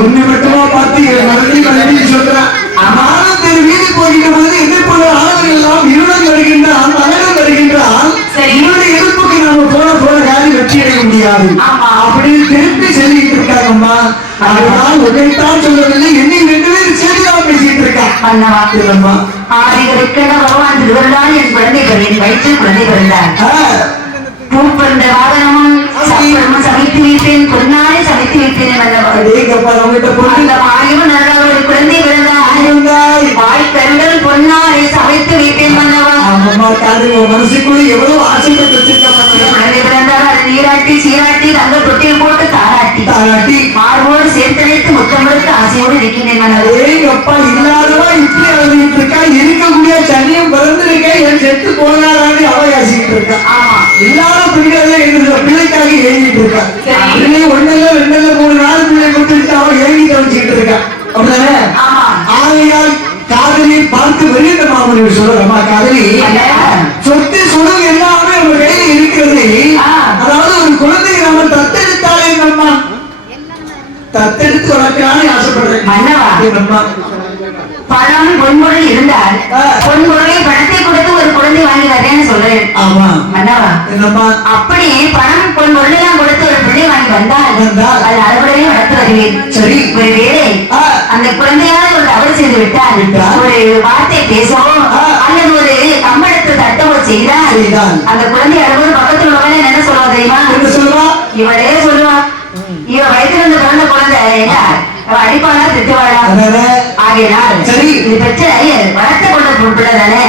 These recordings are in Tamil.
ஒண்ணு மட்டுமா பார்த்து மறுபடியும் சொல்றான். வீதி போகின்ற போது எதிர்ப்புள்ள ஆளுநர் எல்லாம் இருடன் வருகின்றான், மகனும் வருகின்றான். இவருடைய எதிர்ப்புக்கு நாம போன காரி வெற்றி அடைய முடியாது அப்படின்னு திருப்பி சொல்லிட்டு இருக்காங்கம்மா. அதனால் உன்னைத்தான் சொல்லவில்லை, என்னை 2 பேரும் சேர்ந்துதான் பேசிட்டு இருக்கான். பகவான் திருவருளால் என் குழந்தை வயிற்றில் குழந்தை பிறந்தார். பூப்பந்த வாகனமும் சமைத்து வைத்தேன், பொன்னாலே சமைத்து வைத்தேன். குழந்தை பிறந்தார், வாய் கண்கள் பொன்னாலே சமைத்து வைத்தேன். மனசுக்குள்ள எவ்வளவு ஆசைப்பட்டு குழந்தை பிறந்தார், அதை நீராட்டி சீராட்டி தங்க தொட்டில் போட்டு தாராட்டி மார்போடு சேர்த்தனைத்து முத்தமிழுக்கு ஆசையோடு இருக்கின்றேன். இல்லாதவா இப்படி எழுதிட்டு இருக்கா, இருக்கக்கூடிய சனியும் பிறந்திருக்கேன், என் செத்து போனாரான்னு அவகாசிக்கிட்டு இருக்கா. இல்லாத பிள்ளைக்காக எழுதிட்டு இருக்கா. பிள்ளை 1 இல்ல 2 இல்ல 3 4 பிள்ளை கொடுத்துட்டு அவன் எழுதி தவிச்சுக்கிட்டு இருக்கா. அப்படிதானே? ஆகையால் காதலி பார்த்து வெளியிட்ட மாமனி சொல்றமா, காதலி சொத்து சுகம் எல்லாமே நம்ம கையில இருக்கிறது. அதாவது ஒரு குழந்தையை நம்ம தத்தெடுத்தாலே நம்ம தத்தெடுத்து வளர்க்கலான்னு ஆசைப்படுறேன். பணம் பொன்முறை இருந்தால் பொன்முறை பணத்தை கொடுத்து ஒரு குழந்தை வாங்கி வரேன்னு சொல்றேன். அப்படி பணம் பொன்முறை எல்லாம் கொடுத்து ஒரு பிள்ளை வாங்கி வந்தால் அது அளவுடனே வளர்த்து வருவேன். சரி, ஒரு வேலை அந்த குழந்தையால ஒரு தவறு செய்து விட்டால் ஒரு வார்த்தை பேசவோ அல்லது ஒரு கம்பளத்தை தட்டவோ செய்தால் அந்த குழந்தை அளவு பக்கத்தில் உள்ளவனே என்ன சொல்லுவா தெரியுமா? இவளே சொல்லுவா, இவ வயசுல இருந்து பிறந்த குழந்தை என்ன அடிப்பாளா திட்டுவாளா? ஆகையினால் இது பிரச்சனை வளர்த்த கொண்ட பொருட்கள் தானே,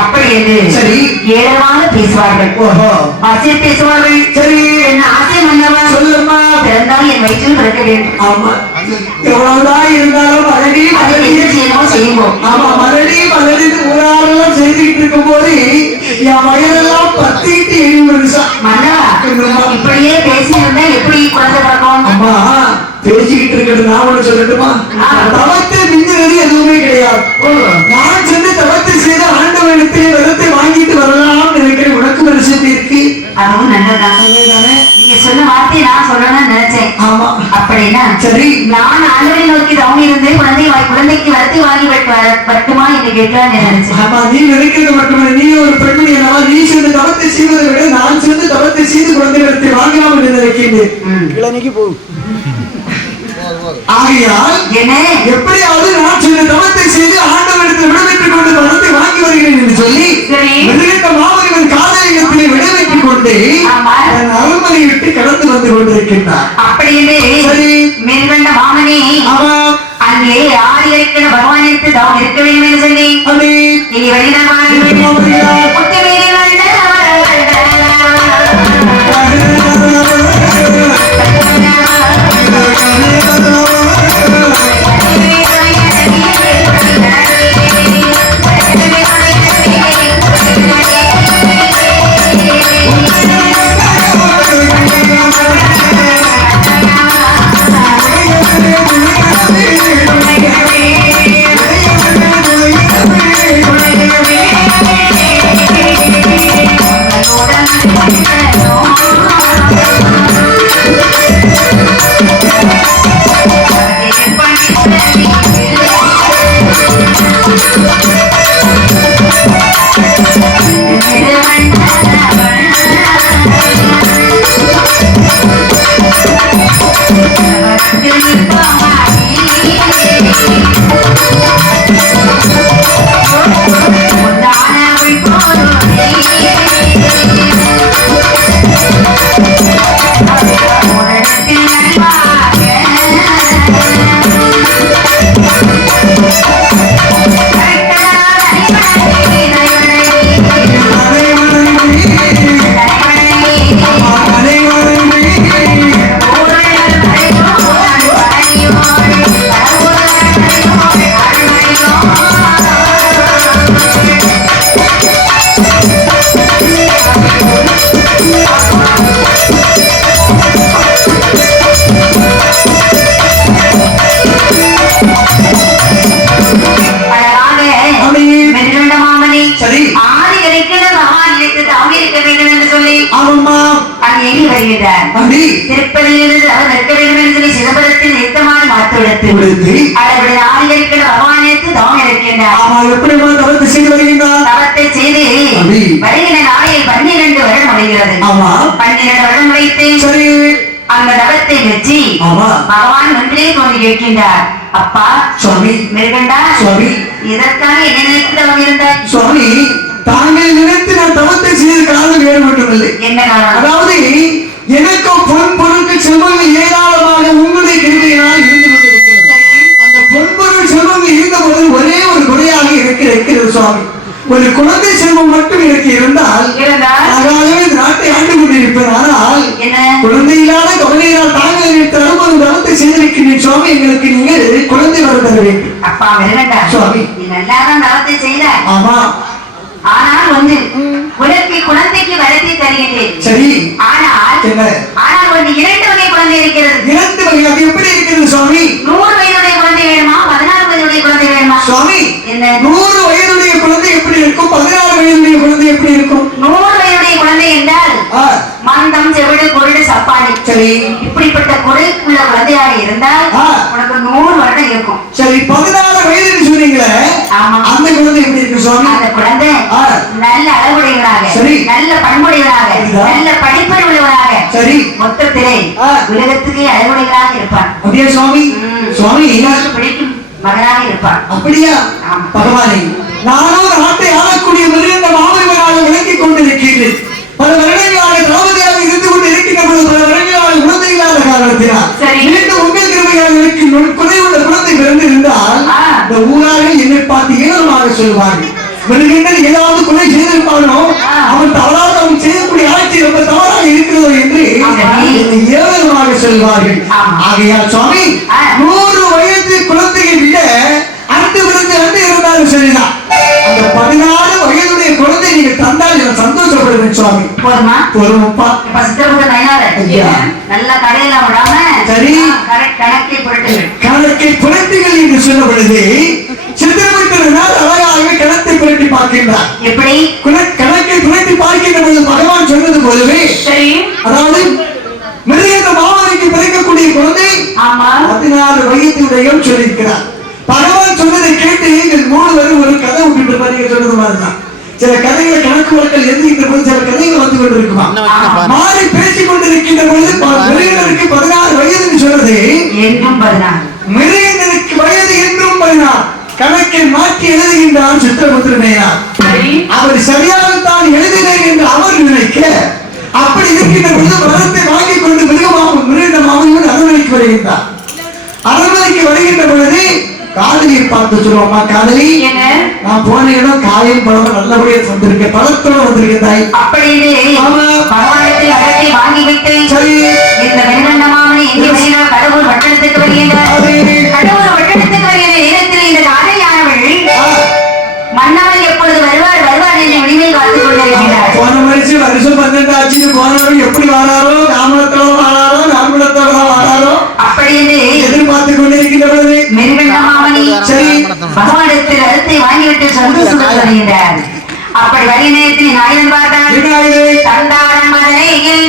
அப்படி என்று ஏளனமாக பேசுவார்கள், ஆசை பேசுவார்கள். சரி, என்ன ஆசை மன்னவா சொல்லுமா, பிறந்தால் என் வயிற்றில் பிறக்க வேண்டும். ஆமா, எவ்வளவுதான் இருந்தாலும் மறுபடி செய்வோம். ஆமா, மறுபடி ஊராரெல்லாம் செய்துட்டு இருக்கும் போது என் வயதெல்லாம் பத்திட்டு எரிவா. மன்னவா, இப்படியே பேசியிருந்தா எப்படி குழந்தை பிறக்கும்? அம்மா, பேசிக்கிட்டு இருக்கிறது நான் ஒண்ணு சொல்லட்டுமா? தவத்தை மிஞ்சுறது எதுவுமே கிடையாது. நான் சென்று தவத்தை செய்து ஆண்டவனுக்கு விதத்தை வாங்கிட்டு வரலாம் நினைக்கிறேன். உனக்கு மனசு இருக்கு, அதுவும் நல்லதானே. நீங்க சொன்ன வார்த்தையை நான் சொல்லணும்னு நினைச்சேன். ஆமா. அப்படின்னா சரி. நான் ஆண்டவரை நோக்கி தவம் இருந்து குழந்தைக்கு வரத்து வாங்கி வரட்டுமா என்று கேட்கலாம் நினைச்சேன். ஆமா, நீ நினைக்கிறது மட்டுமே. நீ ஒரு பெண்மணி அல்லவா? நீ சென்று தவத்தை செய்வதை விட நான் சென்று தவத்தை செய்து குழந்தைகளுக்கு வாங்கலாம் என்று நினைக்கின்றேன். ஆகையால் எப்படியாவது நான் சென்று தவத்தை செய்து ஆண்டவரிடத்தில் விடைபெற்றுக் கொண்டு வரத்தை வாங்கி வருகிறேன் என்று சொல்லி மிருகண்ட மாமனிவன் காதலிடத்திலே விடைபெற்றுக் கொண்டு அரண்மனை விட்டு கடந்து வந்து கொண்டிருக்கின்றார். அப்படியே மிருகண்ட மாமனி அங்கே ஆரியக்கிற பகவானிற்கு தவம் இருக்க வேண்டும் என்று சொல்லி இனி திருப்பதியிலிருந்து அவர் நிற்க வேண்டும் என்று சொல்லி சிதம்பரத்தில் நித்தமான மாற்றுடத்து ஆரியர்கள் பகவானுக்கு தவம் இருக்கின்றார். தவத்தை செய்து வருகிற நாளில் 12 வருடம் முடிகிறது. 12 வருடம் முடித்து அந்த தவத்தை வச்சு பகவான் ஒன்றே தோன்றி கேட்கின்றார். அப்பா சுவாமி மிருகண்டா சுவாமி இதற்காக என்ன நினைத்து தவம் இருந்தார்? சுவாமி தாங்கள் நினைத்து நான் தவத்தை செய்த காலம் வேறு மட்டுமில்லை. என்ன காரணம்? அதாவது எனக்கு பொன் பொருட்கள் செல்வங்கள் ஏராளமாக உங்களுடைய கிருபையினால் இருந்து கொண்டிருக்கிறது. அந்த பொன்பொருள் செல்வங்கள் இருந்தபோது ஒரே ஒரு குறையாக இருக்கிறது சுவாமி. ஒரு குழந்தை செல்வம் மட்டும் எனக்கு இருந்தால் அதாகவே நாட்டை ஆண்டு கொண்டிருப்பேன். ஆனால் குழந்தை இல்லாத கவலையினால் தாங்கள் தரும் ஒரு தவத்தை செய்திருக்கிறேன் சுவாமி. எங்களுக்கு நீங்கள் குழந்தை வர தர வேண்டும். அப்பா மிருகண்டா சுவாமி நீ நல்லாதான் தவத்தை செய்த. ஆமா, ஆனால் உனக்கு குழந்தைக்கு வரத்தை தருகின்றேன். சரி, ஆனால் ஒரு 2 வகை குழந்தை இருக்கிறது. 2 வகை? அது எப்படி இருக்கிறது சுவாமி? 100 வயதுடைய குழந்தை வேணுமா 16 வயதுடைய குழந்தை வேணுமா? சுவாமி என்ன 100 வயதுடைய குழந்தை எப்படி இருக்கும்? 16 வயதுடைய குழந்தை எப்படி இருக்கும்? 100 வயதுடைய குழந்தை என்றால் மந்தம் செவிடு குருடு சப்பானி. சரி, இப்படிப்பட்ட குறைக்குள்ள குழந்தையாக இருந்தால் உனக்கு 100 வருடம் இருக்கும். சரி, 16 வயதுன்னு சொன்னீங்களே, அந்த குழந்தை எப்படி இருக்கு சுவாமி? அந்த குழந்தை நல்ல அழகுடையவராக, நல்ல பண்புடையவராக, நல்ல படிப்பறிவு உள்ளவராக, சரி மொத்தத்திலே உலகத்துக்கே அழகுடையவராக இருப்பார். அப்படியா சுவாமி? சுவாமி பிடிக்கும் மகனாக இருப்பார். அப்படியா? பகவானே, நானும் நாட்டை ஆளக்கூடிய மிருகண்ட மாமனிவனாக விளங்கிக் கொண்டிருக்கிறேன். பல வருடங்களாக திரௌபதியாக இருந்து கொண்டு இருக்கின்ற பல வருடங்களாக குழந்தை இல்லாத காரணத்தினால் மீண்டும் உங்கள் கிருபையால் எனக்கு குறைவுள்ள குழந்தை பிறந்து இருந்தால் இந்த ஊரார்கள் என்னை பார்த்து ஏளனமாக சொல்வார்கள். மிருகங்கள் ஏதாவது குறை செய்திருப்பானோ அவன் தவறாக அவன் செய்யக்கூடிய ஆட்சி ரொம்ப தவறாக இருக்கிறதோ என்று என்னை ஏளனமாக சொல்வார்கள். ஆகையால் சுவாமி 100 வயது குழந்தையை விட அடுத்து விருந்து வந்து இருந்தாலும் சரிதான். அந்த 16 வயதுடைய குழந்தை நீங்க தந்தால் நான் சந்தோஷப்படுவேன் சுவாமி. போதுமா? போதுமாப்பா. நல்ல கடையில விடாம சரி கணக்கை புரட்டுகள் என்று சொல்லப்படுது. சித்திரமிட்டனால் அழகாகவே கணத்தை புரட்டி பார்க்கின்றார். எப்படி கணக்கை புரட்டி பார்க்கின்ற போது பகவான் சொன்னது போலவே, அதாவது மிருகண்ட மாமனிக்கு பிறக்கக்கூடிய இருக்கக்கூடிய குழந்தை 14 வயதுடையும் சொல்லியிருக்கிறார். பகவான் சொன்னதை கேட்டு எங்கள் 3 பேரும் ஒரு கதை விட்டுட்டு பாருங்க. சொன்னது மாதிரிதான் சில கதைகளை கணக்கு வழக்கல் எழுதிக்கின்ற போது சில கதைகள் வந்து கொண்டிருக்குமா, மாறி பேசிக் கொண்டிருக்கின்ற பொழுது மிருகனுக்கு 16 வயதுன்னு சொன்னது மிருகனுக்கு வயது என்றும் 16 கணக்கை மாற்றி எழுதுகின்றார் சித்திரபுத்திரனையார். அவர் சரியாகத்தான் எழுதினேன் என்று அவர் நினைக்க, அப்படி இருக்கின்ற பொழுது வரத்தை வாங்கிக் கொண்டு மிருகமாவும் அரண்மனைக்கு வருகின்றார். அரண்மனைக்கு வருகின்ற பொழுது காதலியை பார்த்து சொல்லுவோம்மா, காதலி நான் போன இடம் காயும் பழம் நல்லபடியா வந்திருக்கேன், பழத்தோட வந்திருக்கேன் தாய். அப்படின்னு வாங்கிவிட்டு சரி இந்த வெண்ணமாமணி கடவுள் வட்டத்துக்கு வருகின்றார். கடவுள் வட்டத்துக்கு வருகிற நேரத்தில் இந்த காதையானவள் மன்னவன் எப்பொழுது வருவார் வருவார் என்று முடிவில் காத்துக் கொண்டிருக்கிறார். போன வருஷம் 12 ஆச்சு. போனவர்கள் எப்படி வாராரோ, ராமணத்தோட வாராரோ, ராமணத்தோட வாராரோ அப்படி என்று எதிர்பார்த்து கொண்டிருக்கின்றது. மெருகண்ணமாமணி சரி பகவானிடத்தில் அறுத்தை வாங்கிவிட்டு சந்தோஷம் வருகின்றார். அப்படி வரி நேரத்தில் நாயன் பார்த்தார். தந்தாரன் மதனையில்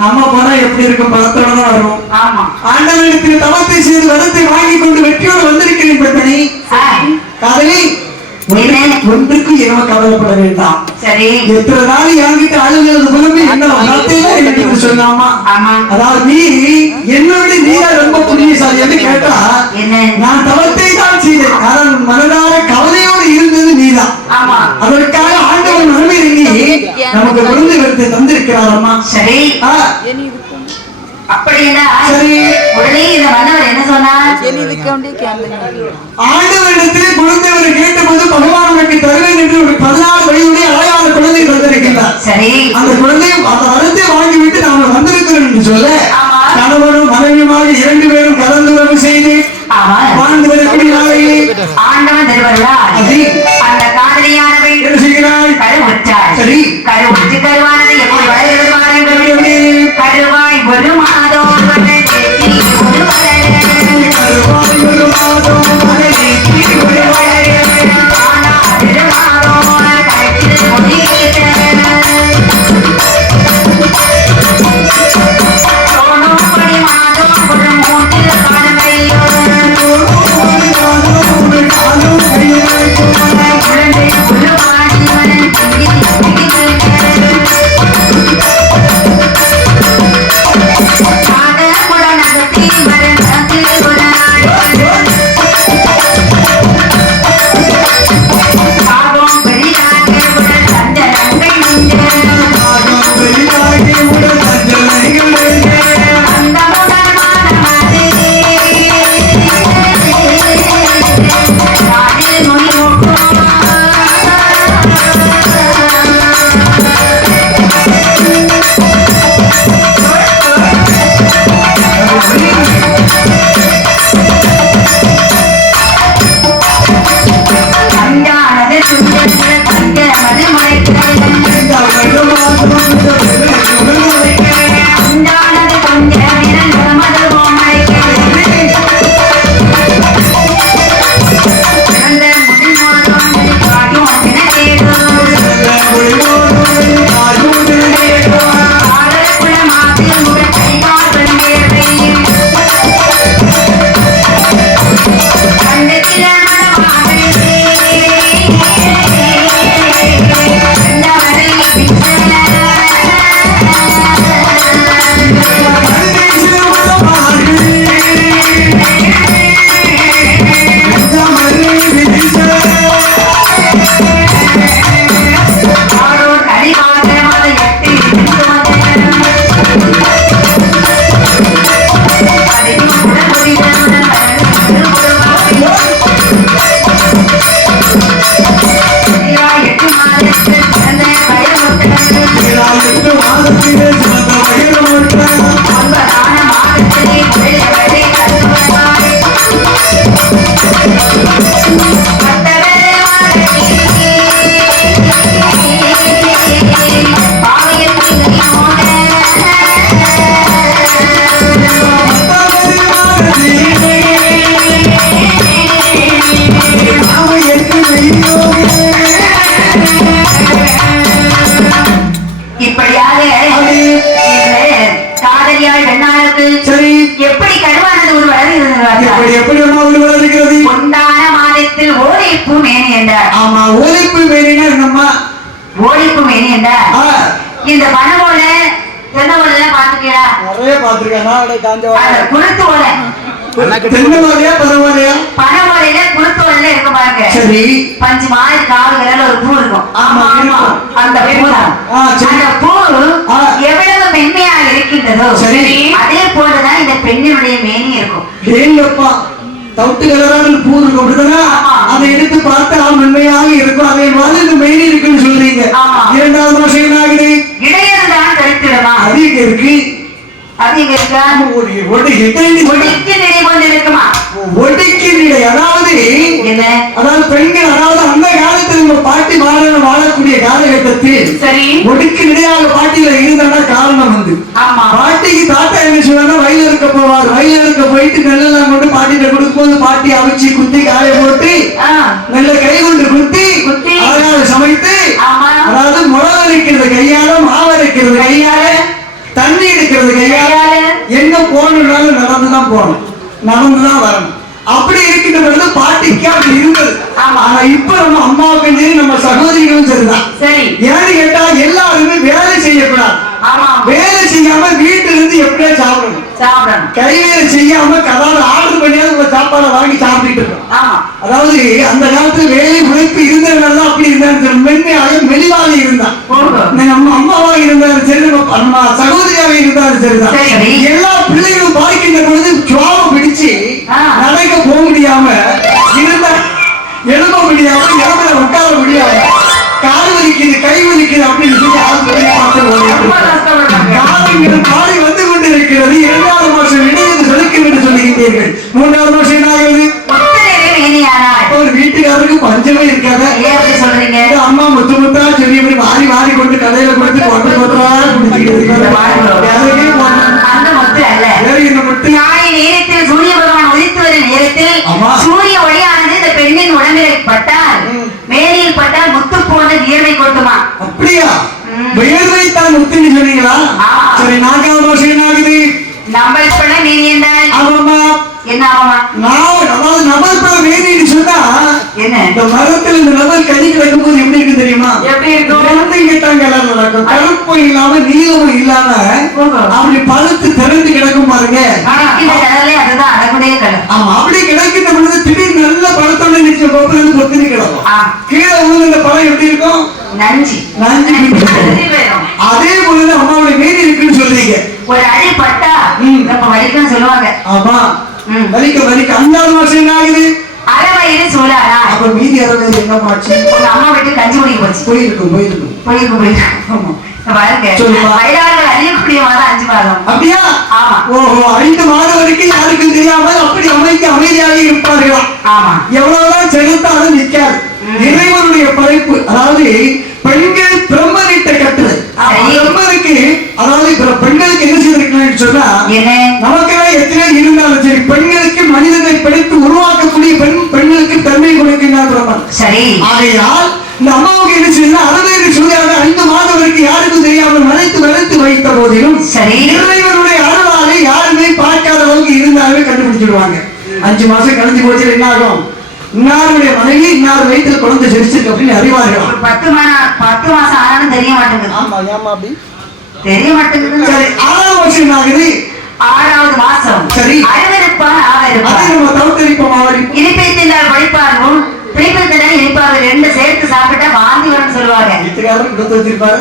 நம்ம போனா எப்படி இருக்கும், பழத்தோட தான் வரும். ஆண்டவனிடத்தில் தவத்தை செய்து வரத்தை வாங்கி கொண்டு வெற்றியோடு வந்திருக்கிறேன் பெண்மணி. காதலி ஒன்றுக்கு என்ன கவலைப்பட வேண்டாம். சரி எத்தனை நாள் என்கிட்ட அழுகிறது புலம்பி என்ன வார்த்தையில எனக்கு சொன்னாமா, அதாவது நீ என்னோட நீயா ரொம்ப புண்ணியசாலி என்று கேட்டா நான் தவத்தை தான் செய்தேன். ஆனால் மனதார கவலையோடு இருந்தது நீதான். அதற்காக ஆண்டவன் மனமே நமக்கு குழந்தை வரத்தை தந்திருக்கிறாரம்மா. சரி அப்படின்னா உடனே இந்த மன்னவர் என்ன சொன்னார், ஆண்டவரிடத்திலே குழந்தை வரை கேட்டபோது பகவான் உனக்கு தருவேன் என்று ஒரு 16 வயதுடைய அழகான குழந்தை தந்திருக்கின்றார். சரி அந்த குழந்தையை அந்த வரத்தை வாங்கிவிட்டு நாம் வந்திருக்கிறோம் என்று சொல்ல கணவனும் மனைவியுமாக 2 பேரும் கலந்துறவு செய்து வாழ்ந்து வரக்கூடிய ஆண்டவன் திருவருளால் அந்த காதலியானவை என்ன செய்கிறாள், கருவுற்றாள். சரி கருவுற்று கருவானது எப்படி வளர்கிறது பாருங்கள். கருவாய் ஒரு மாதம் மூன்று எப்படி அம்மா உருவம் இருக்கிறது? உண்டான மாதத்தில் ஓலைப்பு மேனி என்றார். ஆமா, ஓலைப்பு மேனினா என்னம்மா? ஓலைப்பு மேனி என்றார். இந்த பனவோலை தென்னை ஓலை பாத்துக்கியா? நிறைய பாத்துருக்கேன். குருத்து ஓலை தென்னை ஓலையா பனவோலையா? பனவோலையில குருத்து ஓலையில இருக்க பாருங்க. சரி. பஞ்சு மாதிரி காவுகள்ல ஒரு பூ இருக்கும். ஆமா ஆமா, அந்த பூ தான். அந்த பூ எவ்வளவு மென்மையாக இருக்கின்றதோ அதே போலதான் இந்த பெண்ணினுடைய மேனி இருக்கும். ஏங்கப்பா, தவிட்டு கலரான பூ இருக்கும் அப்படிதானே? அதை எடுத்து பார்த்தா மென்மையாக இருக்கும். அதே மாதிரி இந்த மேனி இருக்குன்னு சொல்றீங்க. இரண்டாவது மாசம் என்ன ஆகுது? இடையதுதான் கருத்திடமா. அது இங்க இருக்கு. அது இங்க இருக்கா? ஒடுக்கி நிலை கொண்டு இருக்குமா? ஒடுக்கி நிலை அதாவது என்ன? அதாவது பெண்கள், அதாவது அந்த காலத்தில் நம்ம பாட்டி மாணவர்கள் வாழக்கூடிய காலகட்டத்தில் சரி ஒடுக்கி நிலையாக பாட்டியில இருந்தா காரணம் வந்து பாட்டிக்கு தாத்தா என்ன சொல்லுவாங்க, வயல இருக்க போவார். வயல இருக்க போயிட்டு நெல்லெல்லாம் கொண்டு பாட்டிட்ட கொடுக்கும்போது பாட்டி அவிச்சு குத்தி காய போட்டு நல்ல கை கொண்டு குத்தி அழகாக சமைத்து, அதாவது முளை அரைக்கிறது கையால, மாவு அரைக்கிறது கையால, தண்ணி எடுக்கிறது கையால, எங்க போகணும்னாலும் நடந்துதான் போகணும், நடந்துதான் வரணும். அப்படி இருக்கின்ற பொழுது பாட்டிக்கு அப்படி இருந்தது. ஆனா இப்ப நம்ம அம்மாவுக்கு சரி, நம்ம சகோதரிகளும் சரிதான். சரி, ஏன்னு கேட்டா எல்லாருமே வேலை செய்யக்கூடாது. வேலை செய்யாம வீட்டுல இருந்து எப்படியா சாப்பிடணும், கைவேலை செய்யாம கதால ஆர்டர் பண்ணியாவது உங்க சாப்பாடை வாங்கி சாப்பிட்டு இருக்கணும். அதாவது அந்த காலத்துல வேலை உழைப்பு இருந்ததுனால அப்படி இருந்தாரு, மென்மையாக மெலிவாக இருந்தான். நம்ம அம்மாவாக இருந்தாலும் சரி, நம்ம சகோதரியாக இருந்தாலும் சரிதான். எல்லா பிள்ளைகளும் பார்க்கின்ற பொழுது சுவாம பிடிச்சு நடக்க போக முடியாம இருந்தா, எழுத முடியாம, இடத்துல உட்கார முடியாம, கால் வலிக்குது கை வலிக்குது அப்படின்னு சொல்லி காலங்கள் மாறி வந்து கொண்டு இருக்கிறது. இரண்டாவது மாசம் இடையே சொல்லிக்கும் என்று சொல்லுகின்றீர்கள். மூன்றாவது மாசம் என்ன ஆகுது? ஒரு வீட்டுக்காரருக்கு பஞ்சமே இருக்காத சொல்றீங்க. அம்மா முத்து முத்தா சொல்லி வாரி வாரி கொண்டு கடையில கொடுத்து கொண்டு கொண்டா சூரிய பகவான் உதித்து வரும் நேரத்தில் சூரிய ஒளியானது இந்த பெண்ணின் உடம்பில் பட்டால், மேலில் பட்டால் முத்து போன்ற வியர்வை கொட்டுமா? அப்படியா? வியர்வை தான் முத்துன்னு சொன்னீங்களா? சரி, நான்காவது வருஷம் என்ன ஆகுது? நம்பர் பட மேனி என்றால் ஆமாமா. என்ன ஆமாமா? அதாவது நபர் பட மேனின்னு சொன்னா என்ன? இந்த மரத்தில் இந்த நபர் கனி கிடைக்கும் போது எப்படி இருக்கு தெரியுமா? எப்படி இருக்கும்? கலர் நடக்கும், கருப்பும் இல்லாம நீளமும் இல்லாம அப்படி பழுத்து திறந்து கிடக்கும் பாருங்க. இந்த கலர்ல அதுதான் அழகுடைய கலர். ஆமா, அப்படி கிடைக்கின்ற பொழுது திடீர்னு நல்ல பழத்தோட நிச்சயம் கோப்பில இருந்து கொத்தினி கிடக்கும். கீழே உள்ள இந்த பழம் எப்படி இருக்கும்? நஞ்சு நஞ்சு. அதே போல அம்மாவுடைய மேனி இருக்குன்னு சொல்றீங்க. ஒரு அடி பட்டா நம்ம வலிக்கும் சொல்லுவாங்க. ஆமா, வலிக்க வலிக்க. அஞ்சாவது வருஷம் என்ன ஆகுது? அறவயிறு சூழலா. அப்ப மீதி அறவயிறு என்ன மாச்சு? உங்க அம்மா வீட்டு கஞ்சி குடிக்க போச்சு. போயிருக்கும். ஆமா, பாருங்க, வயதாளர்கள் அறியக்கூடிய மாதம் 5 மாதம். அப்படியா? ஆமா. ஓஹோ, 5 மாதம் வரைக்கும் யாருக்கும் தெரியாமல் அப்படி அமைதியாக இருப்பார்களாம். ஆமா, எவ்வளவுதான் செலுத்தாலும் நிற்காது. இறைவனுடைய படைப்பு. அதாவது பெண்கள் பிரம்மனிட்ட கட்டுரை. பிரம்மனுக்கு, அதாவது பெண்களுக்கு என்ன செய்திருக்கணும்னு சொன்னா, நமக்கெல்லாம் எத்தனை இருந்தாலும் சரி, பெண்களுக்கு மனிதனை படைத்து உருவாக்கக்கூடிய பெண்களுக்கு தன்மை கொடுக்கின்றார் பிரம்மன். சரி, ஆகையால் இந்த அம்மாவுக்கு என்ன செய்யுது? அறவேறு சூழலாக 5 மாதம் வரைக்கும் யாருக்கும் தெரியாமல் மறைத்து வைத்த போதிலும் இறைவனுடைய அருளாலே யாருமே பார்க்காத அளவுக்கு இருந்தாலே கண்டுபிடிச்சிடுவாங்க. 5 மாசம் கழிஞ்சு போச்சு என்ன ஆகும்? இன்னாருடைய மனைவி இன்னார் வயிற்றுல குழந்தை ஜெனிச்சிருக்கு அப்படின்னு அறிவார்கள். 10 மாசம் ஆனாலும் தெரிய மாட்டேங்குது. ஆமா, ஏமா அப்படி தெரிய மாட்டேங்குது. சரி, 6ஆவது வருஷம் என்ன ஆகுது? 6வது மாசம். சரி, அழுவெடுப்பான் ஆவெடுப்பான். அதை நம்ம தவிர்த்தரிப்போம். ஆவடி இனிப்பை தின்றால் படிப்பார்கள், பிடிப்பதில் இனிப்பார்கள். 2 சேர்த்து சாப்பிட்டா வாந்தி வரும்னு சொல்லுவாங்க. வீட்டுக்காரர் கொடுத்து வச்சிருப்பாரு.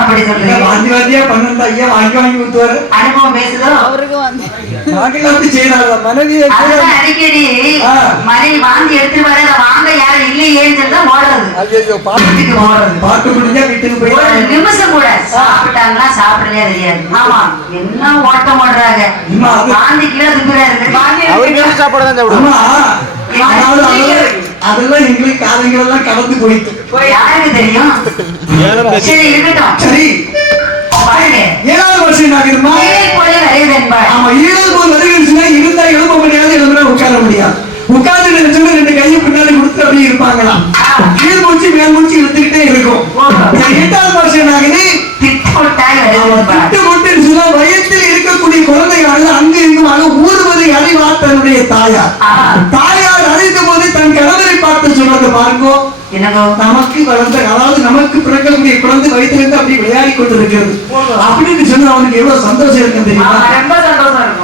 அப்படி சொல்றீங்க? வாந்தியா பண்ணா ஐயா வாங்கி ஊத்துவாரு. அனுபவம் பேசுதோ? அவருக்கு அப்படி செய்யறாங்க. அடிக்கடி மனைவி வாந்தி எடுத்துட்டு வர வாங்க யாரும் இல்லையேன்னு சொல்லி தான் ஓடுறது. பாட்டு முடிஞ்சா வீட்டுக்கு போய் ஒரு நிமிஷம் கூட சாப்பிட்டாங்கன்னா சாப்பிடலையா தெரியாது. ஆமா, என்ன ஓட்டம் ஓடுறாங்க. வாந்தி கீழே துப்புறாரு. சாப்பிடுறாங்க. அதெல்லாம் எங்களுக்கு காலங்கள் எல்லாம் கடந்து போயிட்டு யாருக்கு தெரியும்? சரி, இருக்கட்டும். சரி, 7வது வருஷம் என்ன ஆகுதுமா? ஆமா, 7வது போல் வருகிறதுனா இருந்தா எழுப்ப முடியாது, எழுதுனா உட்கார முடியாது. உட்கார்ந்து 2 கையை பின்னாடி கொடுத்து அப்படியே இருப்பாங்களாம். கீழ் மூச்சு மேல் மூச்சு இழுத்துக்கிட்டே இருக்கும். 8வது வருஷம் என்ன ஆகுது? வயத்தில் இருக்கக்கூடிய குழந்தைகள் அங்கு இங்குமாக ஊர்வதை அறிவார் தன்னுடைய தாயார். தாயார் அறிந்த போது தன் கணவரை பார்த்து சொன்னது பாருங்கோ, நமக்கு வளர்ந்த, அதாவது நமக்கு பிறக்கக்கூடிய குழந்தை வயிற்றிலிருந்து அப்படி விளையாடி கொண்டிருக்கிறது அப்படின்னு சொன்ன அவனுக்கு எவ்வளவு சந்தோஷம் இருக்கு தெரியுமா?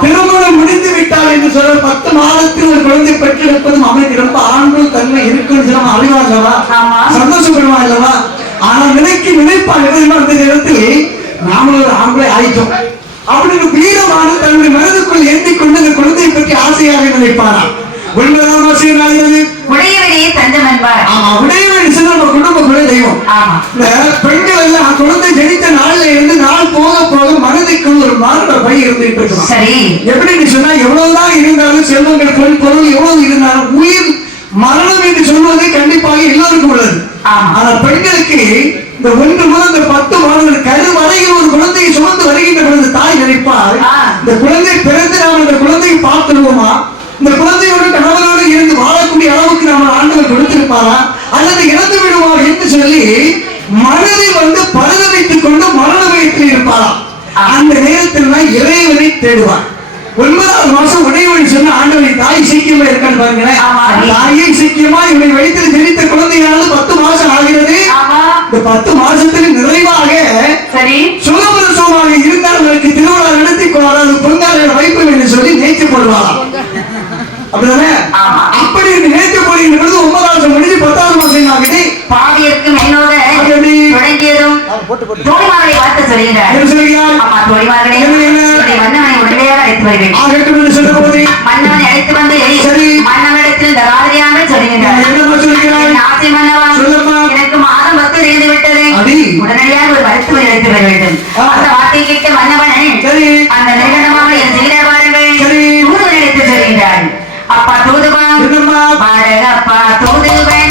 திருமணம் முடிந்து விட்டால் என்று சொல்ற 10 மாதத்தில் ஒரு குழந்தை பெற்றெடுப்பதும் அவனுக்கு ரொம்ப ஆண்கள் தன்மை இருக்குன்னு சொன்னா அறிவா அல்லவா, சந்தோஷப்படுவா அல்லவா? ஆனால் நினைப்பா அந்த நேரத்தில் நாமளும் ஒரு ஆண்களை ஆயிட்டோம் அப்படின்னு வீரமான தன்னுடைய மனதுக்குள் எண்ணிக்கொண்டு அந்த குழந்தையை பற்றி ஆசையாக நினைப்பாரா? உண்மைதான் அவசியம் ஆகிறது. உடையவனே தஞ்சம் என்பார். ஆமா, உடையவன் நம்ம குடும்ப குல தெய்வம். இந்த பெண்கள் எல்லாம் குழந்தை ஜனித்த நாள்ல இருந்து நாள் போக போக மனதுக்கு ஒரு மாறுபட பை இருந்துட்டு இருக்கணும். சரி, எப்படின்னு சொன்னா எவ்வளவுதான் இருந்தாலும் செல்வங்கள் பொருள் எவ்வளவு இருந்தாலும் உயிர் மரணம் என்று சொல்வது கண்டிப்பாக எல்லோருக்கும் உள்ளது. ஆனால் பெண்களுக்கு இந்த 1 முதல் 10 மாதங்கள் கருவறையில் ஒரு குழந்தையை சுமந்து வருகின்ற பொழுது தாய் நினைப்பார், இந்த குழந்தை பிறந்து நாம் இந்த குழந்தையை பார்த்துடுவோமா, இந்த குழந்தையோடு கணவனோடு இருந்து வாழக்கூடிய அளவுக்கு நம்ம ஆண்டவர் கொடுத்திருப்பாரா அல்லது இறந்து விடுவார் என்று சொல்லி மனதில் பழுத வைத்துக் கொண்டு மரண வயத்தில் இருப்பாரா? அந்த நேரத்தில் தான் இறைவனை தேடுவார். 9வது மாசம் உடையவன் சொன்ன ஆண்டவனை தாய் சீக்கியமா இருக்கான்னு பாருங்களேன். தாயை சீக்கியமா இவனை வயிற்றில் ஜனித்த குழந்தையானது 10 மாசம் ஆகிறது. இந்த 10 மாசத்துக்கு நிறைவாக சுகபிரசவமாக இருந்தால் அவருக்கு திருவிழா நடத்தி கொள்ளாது பொங்கால வைப்பு என்று சொல்லி நேற்று போடுவாராம். அப்படிதானே? அப்படி நேற்று போடுகின்ற பொழுது 9வது மாசம் முடிஞ்சு 10வது மாசம் ஆகுது. பாவியருக்கு மேலோட தொடங்கியதும் தோழிமார்களை பார்த்து சொல்கிறார். தோழிமார்களே, மன்னவனை உடனடியாக அழைத்து வருகிறேன். மன்னவனை அழைத்து வந்து மன்னவனிடத்தில் இந்த மாதிரியாக சொல்கிறார். ஆசை மன்னவா, எனக்கு மாதம் 10 இருந்து விட்டது, உடனடியாக ஒரு மருத்துவரை அழைத்து வர வேண்டும். அந்த வார்த்தை கேட்ட மன்னவனை அந்த நிகழ்நமாக என் செய்கிற பாருங்கள் தூதுவனை அழைத்து சொல்கிறார். அப்பா தூதுவான், அப்பா தூதுவன்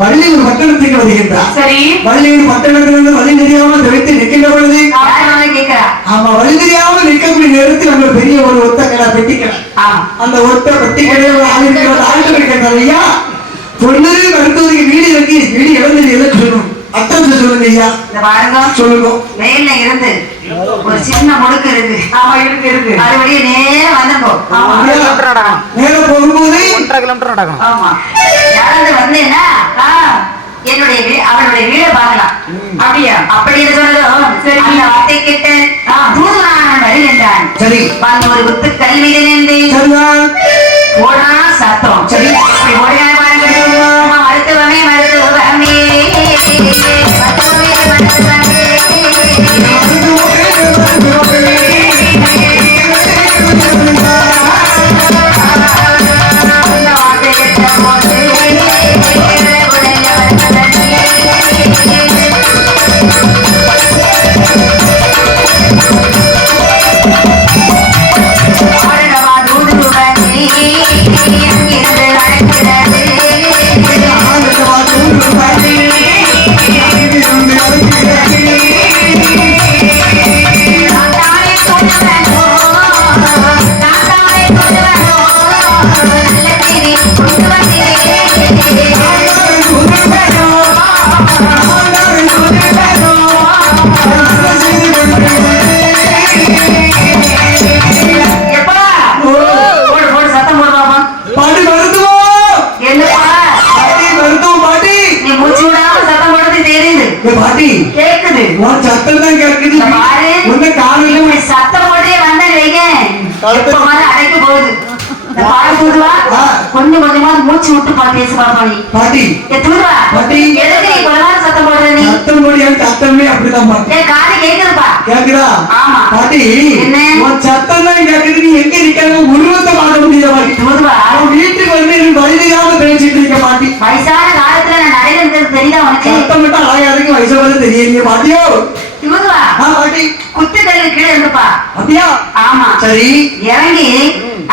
வள்ளியூர் பட்டணத்துக்கு வருகின்றார். வள்ளியூர் பட்டணத்திலிருந்து வழி தெரியாமல் தவிர்த்து நிற்கின்ற பொழுது ஆமா, வழி தெரியாமல் நிற்கக்கூடிய நேரத்தில் அங்க பெரிய ஒரு ஒத்த கடை பெட்டி கடை, அந்த ஒத்த பெட்டி கடையில் ஆட்கள் கேட்டார், ஐயா பொண்ணு மருத்துவருக்கு வீடு இருக்கு, வீடு இழந்தது எதுக்கு சொல்லணும், அட்ரஸ் சொல்லுங்க ஐயா. சொல்லுங்க. மேல இருந்து ஒரு சின்ன முடுக்கு இருக்கு. ஆமா, இருக்கு இருக்கு. அதுபடியே நேரா வந்துரும். ஆமா, நேரா போகும்போது 1.5 கிலோமீட்டர் நடக்கணும். ஆமா, யாராவது வந்தேன்னா அவனுடைய வீட பார்க்கலாம். அப்படியா? அப்படி சொன்னதும் அந்த வார்த்தை கேட்டு தூதுவனான் வருகின்றான். சரி, ஒரு குத்து கல்வியில நின்று போடா சத்தம். சரி, இப்படி ஓடினா பாருங்க. மருத்துவமே மருத்துவமே Bye. எப்ப மாதிரி அடைக்க போகுது இந்த பால் தூதுவா கொஞ்சம் கொஞ்சமா மூச்சு விட்டு பேசுவா பாடி பாட்டி தூதுவா பாட்டி எதுக்கு நீ கொலவார சத்தம் போடுற நீ சத்தம் போடியா சத்தமே அப்படிதான் பாட்டி என் காது கேக்குதுப்பா கேக்குதா ஆமா பாட்டி என்ன உன் சத்தம் தான் கேக்குது நீ எங்க நிக்காம உருவத்தை பார்க்க முடியல பாட்டி தூதுவா அவன் வீட்டுக்கு வந்து எனக்கு வயதில்லாம பேசிட்டு இருக்க பாட்டி வயசான காலத்துல நான் நடையில இருக்கிறது தெரியுதா உனக்கு சத்தம் மட்டும் அழகா இருக்கு வயசு வந்து தெரியல பாட்டியோ தூதுவா பாட்டி குத்து தள்ளு கீழே இருந்துப்பா அப்படியா ஆமா சரி இறங்கி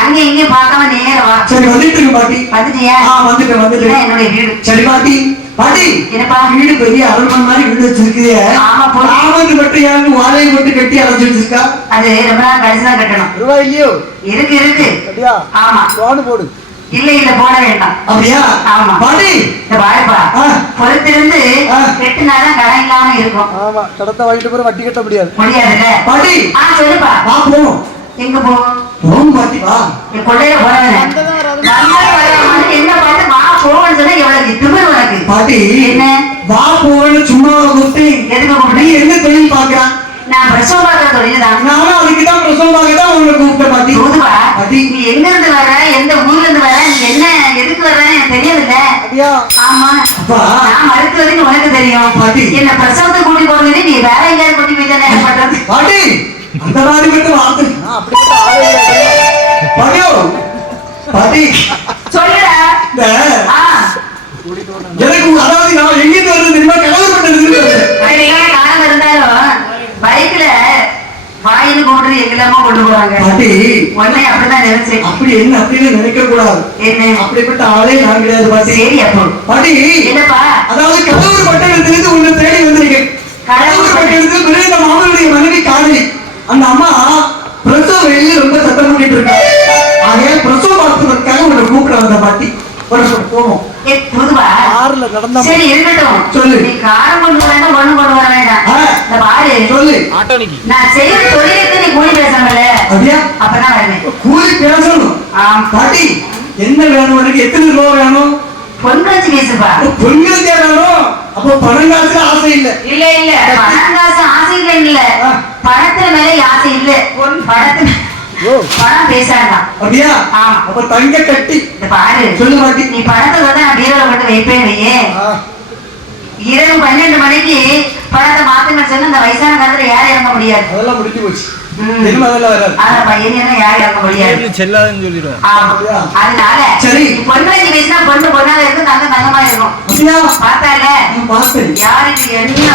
அங்க இங்க பார்க்காம நேரா வா சரி வந்துட்டு இருக்கு பாட்டி வந்துட்டியா வந்துட்டேன் என்னுடைய வீடு சரி பாட்டி பாட்டி என்னப்பா வீடு பெரிய அரண்மனை மாதிரி வீடு வச்சிருக்குதே ஆமா போய் ஆமது மட்டும் யாரு வாழையை மட்டும் கட்டி அரைச்சு வச்சிருக்கா அது ரொம்ப நாள் கழிச்சுதான் கட்டணும் ரூபாய் இல்லையோ இருக்கு அப்படியா ஆமா போடு இல்ல போட வேண்டாம் அப்படியா ஆமா பாட்டி இந்த பாருப்பா பொறுத்திருந்து கெட்டுனாதான் கடன் இல்லாம இருக்கும் ஆமா கடத்த வாங்கிட்டு போற வட்டி கட்ட முடியாதுல்ல பாட்டி சொல்லுப்பா போவோம் எங்க போவோம் பாட்டி வா என் கொள்ளையில போறவன் என்ன பார்த்து வா போவன்னு சொன்னா எவ்வளவு திமிர் உனக்கு பாட்டி என்ன வா போவேன்னு சும்மா கூப்பிட்டு எதுக்கு கூப்பிட்டு நீ என்ன தொழில் பாக்குறான் நான் பிரசவம் பார்க்கிற தொழில் தான் நானும் அதுக்குதான் பிரசவம் பார்க்கதான் உங்களை கூப்பிட்டேன் பாட்டி போதுவா பாட்டி நீ எங்க இருந்து வர எந்த ஊர்ல இருந்து வர நீ என்ன எதுக்கு வர்றன்னு எனக்கு தெரியல அப்படியா ஆமா நான் மருத்துவரின்னு உனக்கு தெரியும் பாட்டி என்ன பிரசவத்தை கூட்டி போறது நீ வேற எங்கேயாவது கூட்டி போய் தானே பண்றது பாட்டி அந்த மாதிரி மட்டும் வார்த்தை பாட்டியோ பாட்டி சொல்லுடா எனக்கு அதாவது நான் எங்கிட்டு வருது தெரியுமா கலவரப்பட்டது காலம் இருந்தாலும் பைக்ல வாயின்னு கூப்பிட்டு எங்கெல்லாமோ கொண்டு போறாங்க பாட்டி உடனே அப்படிதான் நினைச்சேன் அப்படி என்ன அப்படின்னு நினைக்க கூடாது என்ன அப்படிப்பட்ட ஆளே நான் கிடையாது பாட்டி சரி அப்போ பாட்டி என்னப்பா அதாவது கலவர பட்டணத்திலிருந்து உன்னை தேடி வந்திருக்கேன் கலவர பட்டணத்தில் விரைந்த மாமனுடைய மனைவி காதலி அந்த அம்மா பிரசவ வெளியில ரொம்ப சத்தம் பண்ணிட்டு இருக்காங்க ஆகையால் பிரசவ பார்ப்பதற்காக உன்னை கூப்பிட வந்த பாட்டி போவோம் சரி இருக்கட்டும் சொல்லு நீ காரம் கொண்டு வர வேண்டாம் ஒண்ணு கொண்டு வர வேண்டாம் இந்த பாரு சொல்லு நான் செய்யற தொழிலுக்கு நீ கூலி பேசணும்ல அப்படியா அப்பதான் வருவேன் கூலி பேசணும் பாட்டி என்ன வேணும் உனக்கு எத்தனை ரூபா வேணும் பொன்காட்சி பேசுப்பா பொன்காட்சி வேணும் அப்போ பணம் காசு ஆசை இல்ல இல்ல பணம் காசு ஆசை இல்ல பணத்துல மேல ஆசை இல்ல பணத்துல பணம் பேசாதான் அப்படியா அப்ப தங்க கட்டி இந்த பாரு சொல்லு பாட்டி நீ பணத்தை வந்து நான் பீரோல மட்டும் வைப்பேன் வையே இரவு 12 மணிக்கு பணத்தை மாத்துங்க சொன்னா இந்த வயசான காலத்துல யாரும் இறங்க முடியாது அதெல்லாம் முடிஞ்சு போச்சு யாரும் இறங்க முடியாது அதனால சரி பொன்மணி பேசினா பொண்ணு பொண்ணாக இருக்கும் தங்க தங்கமா இருக்கும் பார்த்தால யாருக்கு என்ன